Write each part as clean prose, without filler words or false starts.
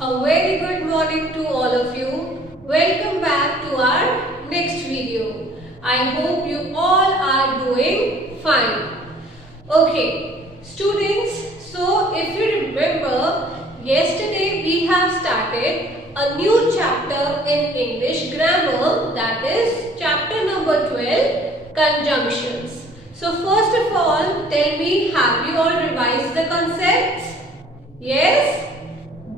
A very good morning to all of you. Welcome back to our next video. I hope you all are doing fine. Okay, students, so if you remember, yesterday we have started a new chapter in English grammar, that is chapter number 12, conjunctions. So first of all, tell me, have you all revised the concepts? Yes?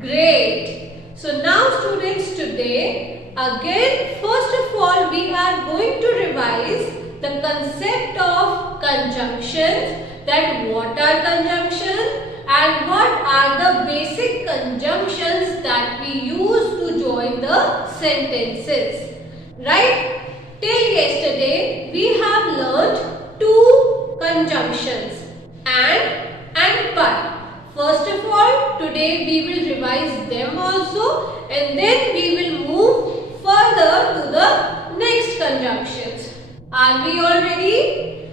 Great. So now students, today again first of all we are going to revise the concept of conjunctions, that what are conjunctions and what are the basic conjunctions that we use to join the sentences. Right? Till yesterday we have learnt two conjunctions, and but. First of all, today we will revise them also, and then we will move further to the next conjunctions. Are we all ready?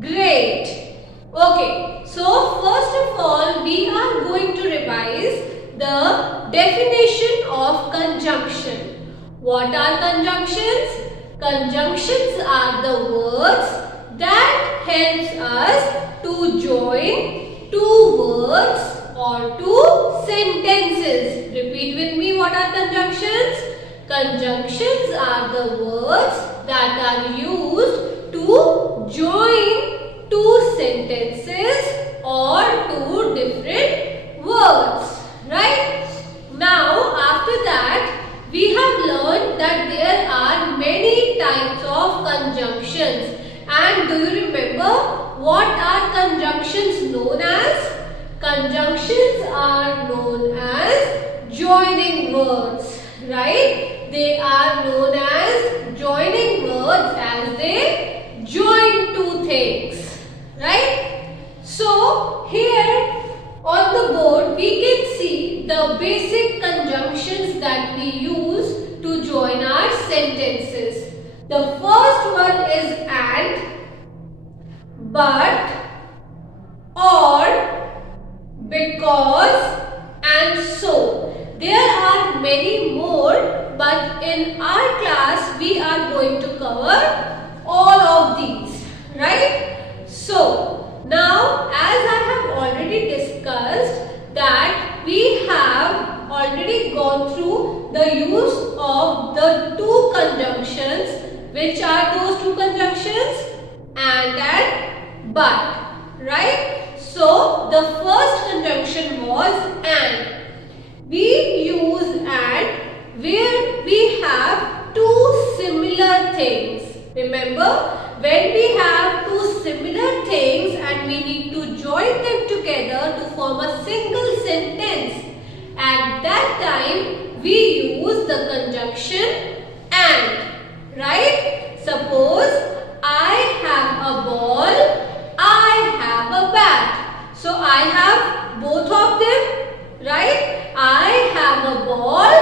Great. Okay, so first of all we are going to revise the definition of conjunction. What are conjunctions? Conjunctions are the words that helps us to join two words or two sentences. Repeat with me, what are conjunctions? Conjunctions are the words that are used to join two sentences or two different words. Right? Now, after that, we have learned that there are many types of conjunctions. And do you remember what are conjunctions known as? Conjunctions are known as joining words, right? They are known as joining words as they join two things, right? So, here on the board we can see the basic conjunctions that we use to join our sentences. The first one is and, but, or, because, and so. There are many more, but in our class we are going to cover all of these, right? So, now as I have already discussed that we have already gone through the use of the two conjunctions. Which are those two conjunctions? And but, right? So, the first conjunction was and. We use and where we have two similar things. Remember, when we have two similar things and we need to join them together to form a single sentence, at that time we use the conjunction and. Right? Suppose I have a ball, I have a bat. So I have both of them, right? I have a ball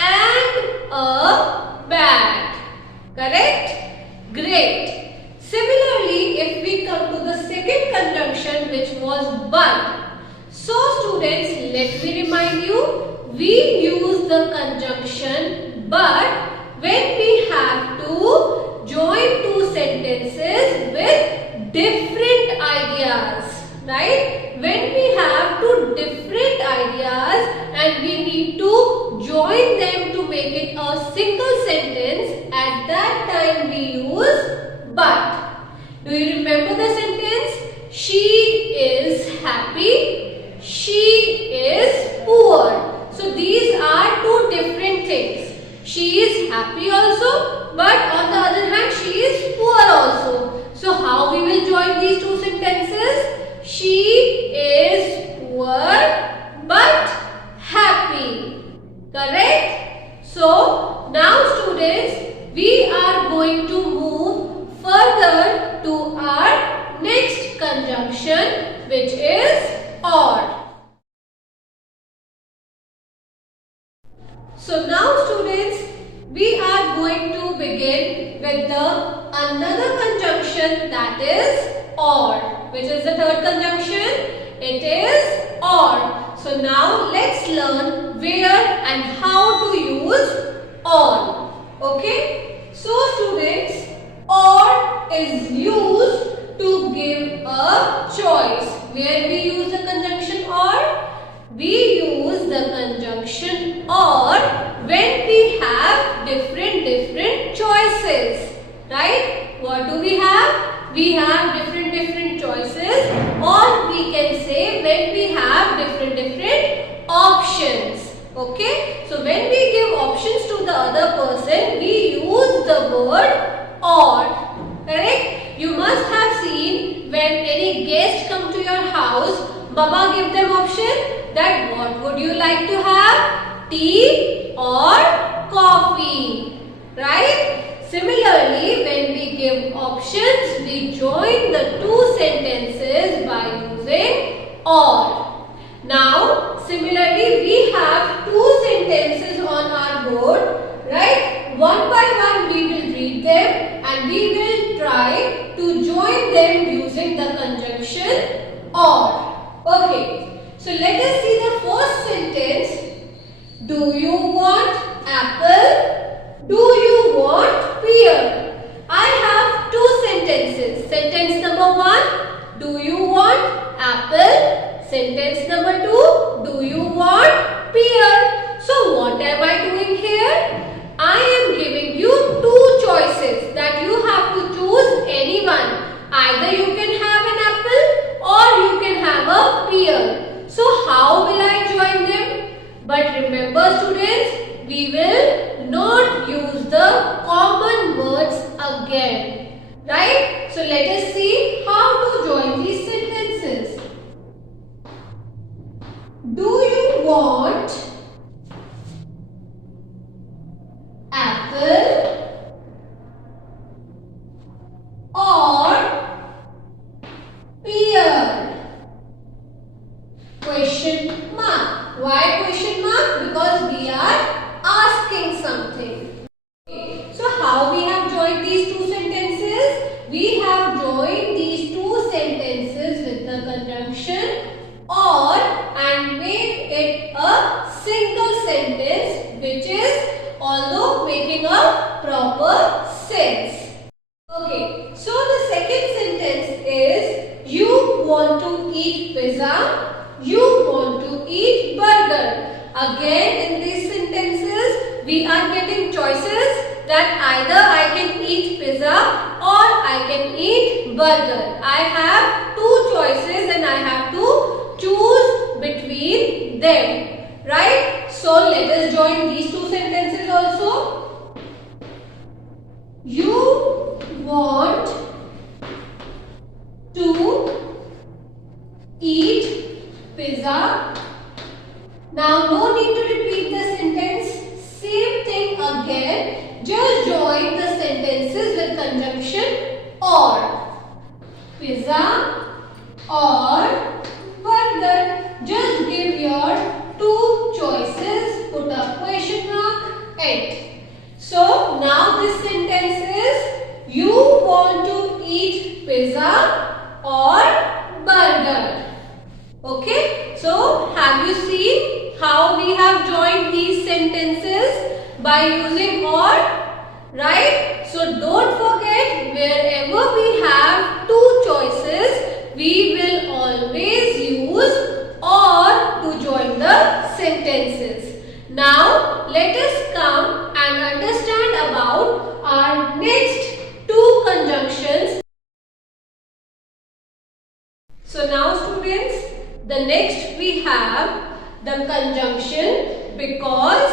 and a bat. Correct? Great. Similarly, if we come to the second conjunction, which was but. So students, let me remind you, we use the conjunction but when we have to join two sentences with different ideas, right? When we have two different ideas and we need to join them to make it a single sentence, at that time we use but. Do you remember the sentence? She is happy, she is poor. So these are two different things. She is happy also, but on the other hand she is poor also. So how we will join these two sentences? She is poor but happy. Correct? So now students, we are going to move further to our next conjunction, which is or. So now students, we are going to begin with the another conjunction, that is or. Which is the third conjunction? It is or. So now let's learn where and how to use on. Okay. So students, or is used to give a choice. Where we use the conjunction or? We use the conjunction or when we have different choices. Right? What do we have? We have different choices, or we can say when we have different options. Okay? So when we give options to the other person, we use the word or. Correct? You must have seen when any guest come to your house, Mama give them option that what would you like to have? Tea or coffee? Right? Similarly, when we give options, we join the two sentences by using or. Now, similarly, we have two sentences on our board, right? One by one we will read them and we will try to join them using the conjunction or. Okay, so let us see the first sentence. Do you want apple? Do you want pear? I have two sentences. Sentence number 1, do you want apple? Sentence number 2, do you want pear? So what am I doing here? I am giving you two choices that you have to choose anyone. Either you can have an apple or you can have a pear. So how will I join them? But remember students, we will not use the common words again. Right? So let us see how to join these sentences. Do you want apple or pear? Question mark. Why question mark? Because we are asking something. Okay. So how we have joined these two sentences? We have joined these two sentences with the conjunction or and made it a single sentence, which is although making a proper sense. Okay, so the second sentence is you want to eat pizza, you want to eat burger. Again, in these sentences, we are getting choices that either I can eat pizza or I can eat burger. I have two choices and I have to choose between them. Right? So let us join these two sentences also. You want to eat pizza. Now no need to repeat the sentence. Same thing again. Just join the sentences with conjunction or. Pizza or burger. Just give your two choices, put a question mark at. So now this sentence is you want to eat pizza or burger. Okay, so have you seen how we have joined these sentences by using or? Right? So don't forget, wherever we have two choices, we will always use or to join the sentences. Now let us come and understand about our next two conjunctions. So now students, the next we have the conjunction because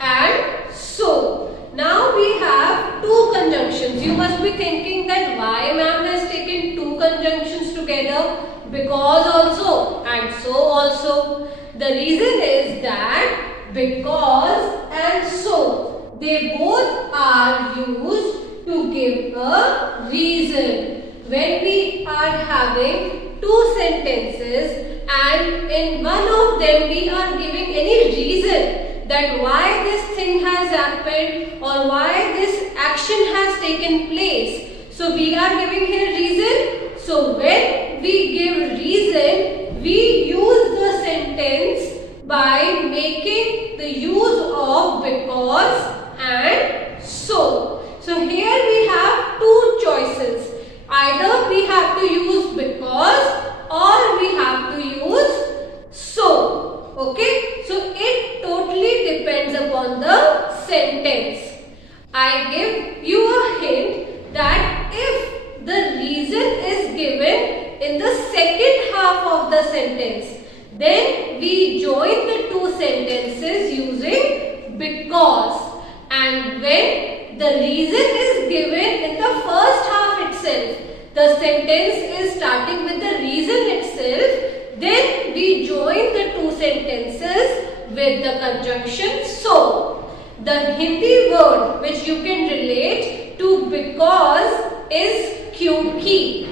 and so. Now we have two conjunctions. You must be thinking that why ma'am has taken two conjunctions together, because also and so also. The reason is that because and so, they both are used to give a reason. When we are having two sentences and in one of them we are giving any reason that why this thing has happened or why this action has taken place. So we are giving here reason. So when we give reason, we use the sentence by making the use of because and so. So here we have two choices. Either we have to use because or we have to use so. Okay. So it totally depends upon the sentence. I give you a hint that if the reason is given in the second half of the sentence, then we join the two sentences using because. And when the reason is given in the first half itself, the sentence is starting with the reason itself, then we join the two sentences with the conjunction so. The Hindi word which you can relate to because is kyunki.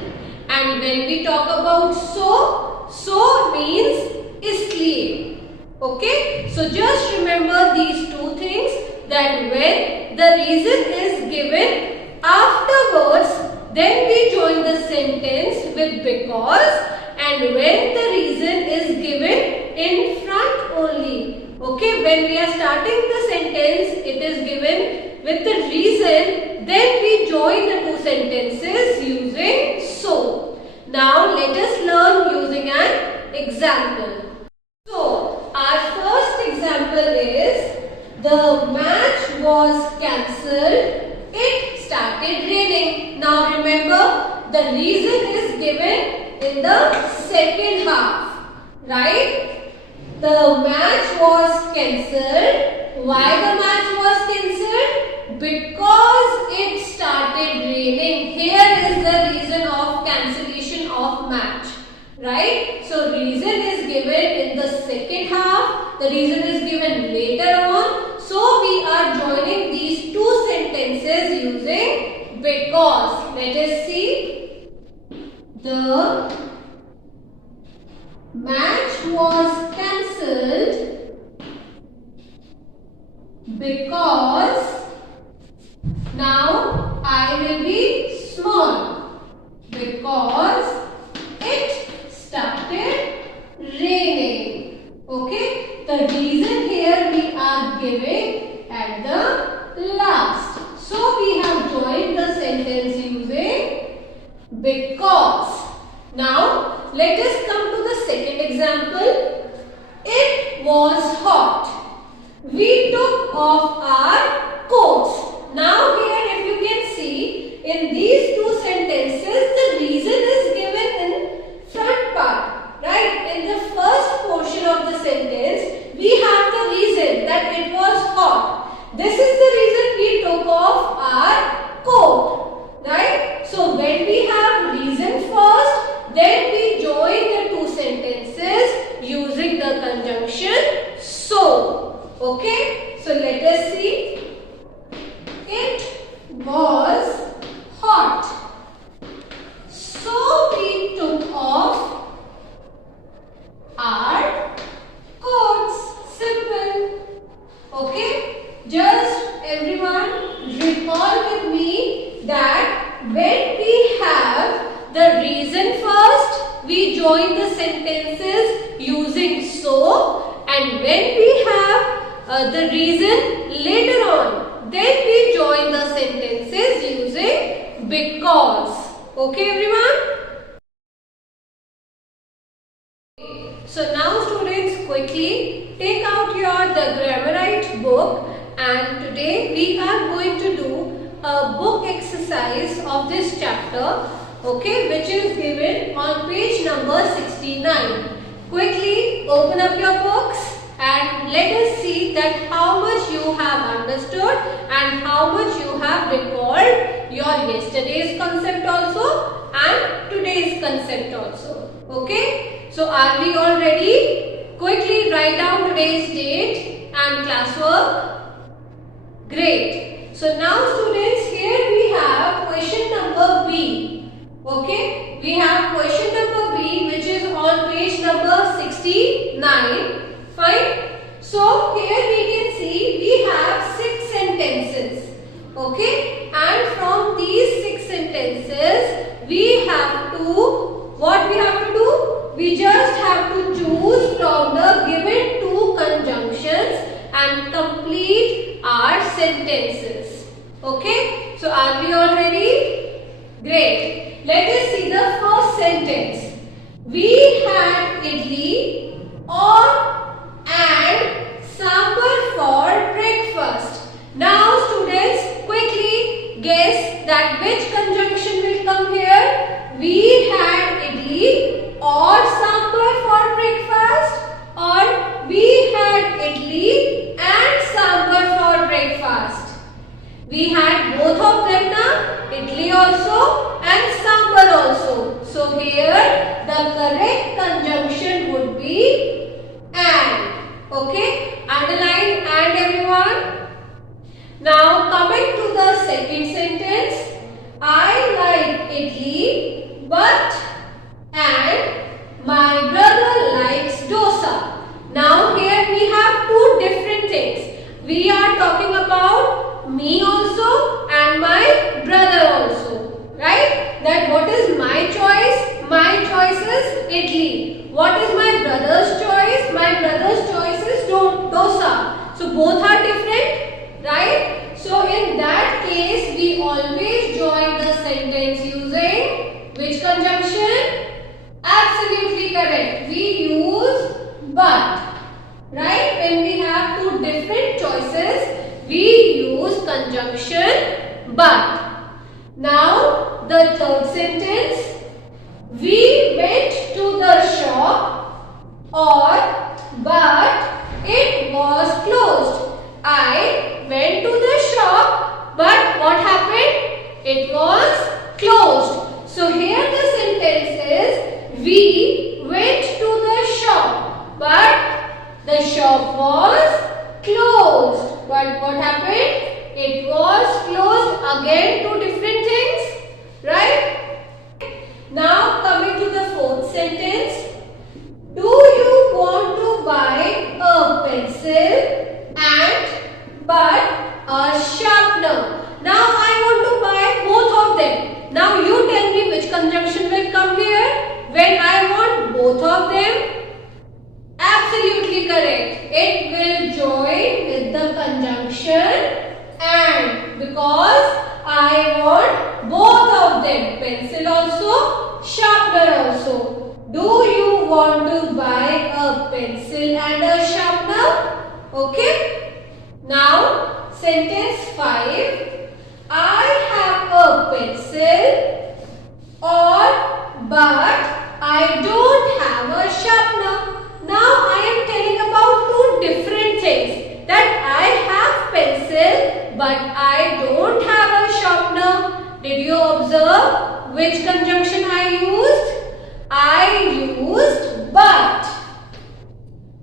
And when we talk about so means isliye. Okay? So just remember these two things, that when the reason is given afterwards, then we join the sentence with because, and when the reason is given in front only. Okay, when we are starting the sentence, it is given with the reason, then we join the two sentences using so. Now let us learn using an example. So our first example is, the match was cancelled, it started raining. Now remember, the reason is given in the second half, right? The match was cancelled. Why the match was cancelled? Because it started raining. Here is the reason of cancellation of match, right? So reason is given in the second half. The reason is given later on. So we are joining these two sentences using because. Let us see. The match was cancelled because, now I will be small, because it started raining. Okay, the reason here we are giving at the last. So we have joined the sentence using because. Now let us come to the second example. It was hot. We took off our coats. Now here, if you can see, in these two sentences, the reason is given in front part, right? In the first portion of the sentence, we have the reason that it was hot. This is the reason we took off our coat, right? So when we have reason first, then we join the two sentences using the conjunction so. Okay, so let us see. It was hot, so we took off our coats. Simple. Okay, just everyone recall with me that when we have the reason first, we join the sentences using so, and when we have the reason later on, then we join the sentences using because. Okay everyone? So now students, quickly take out your The Grammarite book, and today we are going to do a book exercise of this chapter, okay, which is given on page number 69. Quickly open up your books and let us see that how much you have understood and how much you have recalled your yesterday's concept also and today's concept also. Okay, so are we all ready? Quickly write down today's date and classwork. Great. So now students, here we have question number B. Okay, we have question number B, which is on page number 69. Fine. So here we can see we have 6 sentences. Okay, and from these 6 sentences we have to, what we have to do? We just have to choose from the given 2 and complete our sentences. Okay, so are we all ready? Great. Let us see the first sentence. We had idli and sambar for breakfast. Now students, quickly guess that which conjunction will come here. We had idli or sambar for breakfast, or we had idli and sambar for breakfast. We had both of them now, idli also and sambar also. So here the correct conjunction would be and. Okay, underline and everyone. Now coming to the second sentence. I like idli but and my brother likes dosa. Now here we have two different things. We are talking about me also and my brother also, right? That what is my choice? My choice is idli. What is my brother's choice? My brother's choice is dosa. So both are different, right? So in that case, we always join the sentence using which conjunction? Absolutely correct. We use but. Right? When we have two different choices, we use conjunction but. Now the third sentence. We went to the shop but it was closed. I went to the shop but what happened? It was closed. So here the sentence is we went to the shop but the shop was closed. But what happened? It was closed. Again two different things, right? Now coming to the fourth sentence. Do you want to buy a pencil but a sharpener? Now I want to buy both of them. Now you tell me which conjunction will come here when I want both of them. Absolutely correct. It will join with the conjunction and, because I want both of them, pencil also, sharpener also. Do you want to buy a pencil and a sharpener? Okay. Now sentence 5. I have a pencil but I don't have a sharpener. Now I am telling about two different things. That I have pencil but I don't have a sharpener. Did you observe which conjunction I used? I used but.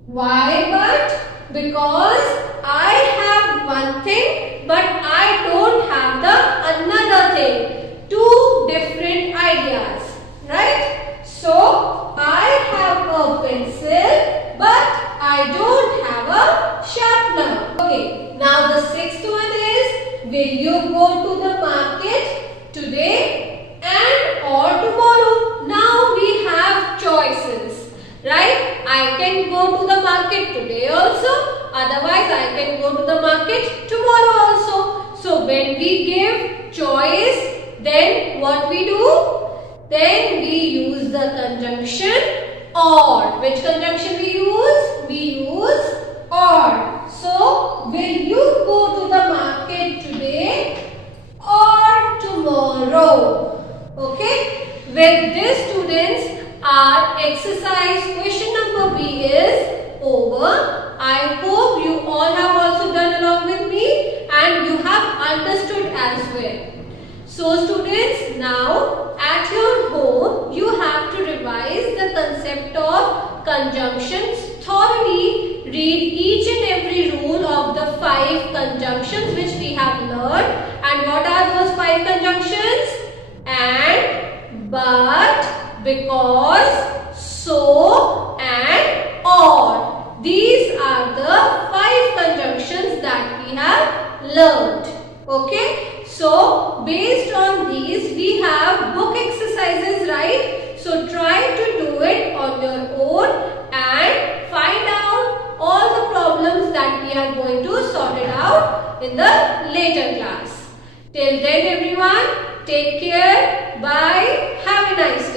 Why but? Because I have one thing but I don't have the another thing. Two different ideas, right? So I have a pencil but I don't have a sharpener. Okay, now the sixth one is, will you go to the market today and or tomorrow? Now we have choices, right? I can go to the market today also, otherwise I can go to the market tomorrow also. So when we give choice, then what we do? Then we use the conjunction or. Which conjunction we use? We use or. So, will you go to the market today or tomorrow? Okay. With this, students, our exercise question number B is over. I hope you all have also done along with me and you have understood as well. So students, now at your home you have to revise the concept of conjunctions thoroughly. Read each and every rule of the 5 conjunctions which we have learned. And what are those 5 conjunctions? And, but, because, so and or. These are the 5 conjunctions that we have learned. Okay. So, based on these, we have book exercises, right? So, try to do it on your own and find out all the problems that we are going to sort it out in the later class. Till then everyone, take care. Bye. Have a nice day.